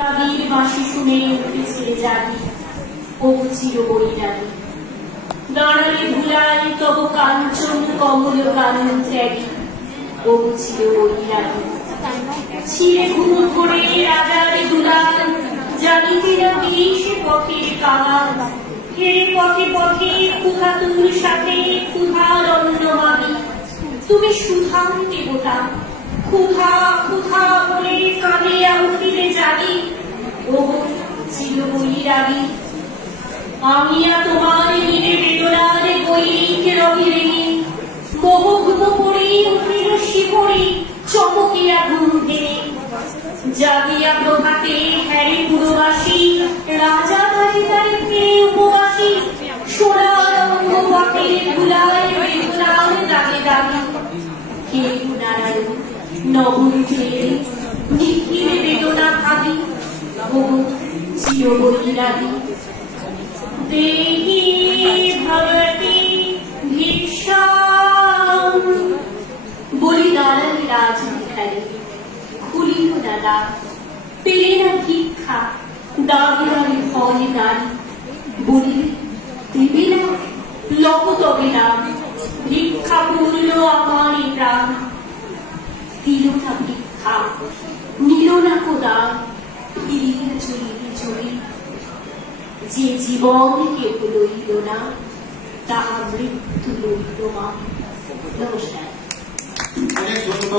কাবির বাঁশি শুনে উঠেছে জানি ও চির বৈরাগী দাঁড়ালে ধুলায় তব কাঞ্চন কমল কানন ত্যাগী ও চির বৈরাগী ছিঁড়ে ঘুম করে রাজার দুলাল জানিতে না বিষ পথের কাঙাল হেরে পথে পথে ক্ষুধা তুর সাথে ক্ষুধার অন্নমানি তুমি সুধার দেবতা ক্ষুধা ক্ষুধা বলে কাঁদিয়া উঠিলে জানি ও চির বৈরাগী আমিয়া তোমার নিরে বেদনার গৈরিক রবিরিণী মোহ ঘুম পড়ি উঠিল শিবরি চমকিয়া ঘুম ভেঙে জাগিয়া প্রভাতে হ্যারি পুরবাসী রাজা বাড়িতার পেয়ে উপবাসী সোনার অঙ্গ বটের ধুলায় বেদনার দাগে দাগে হে নারায়ণ নবরূপের নিখিল বেদনা ভাবি ও চির বৈরাগী দেহি ভবতি ভিক্ষাম বলি দাঁড়াল রাজভিখারী খুলিল দাদা পেলে না ভিক্ষা দাঁড়াল ভয়ে নারী বলিলে দেবে না লব তবে না ভিক্ষা পড়ল আমার প্রাণ দিল না ভিক্ষা নিল না কোদা ফিরিয়া চলিবে চলি যে জীবন কেহ লইল না তাহা মৃত্যু লইল মা। নমস্কার।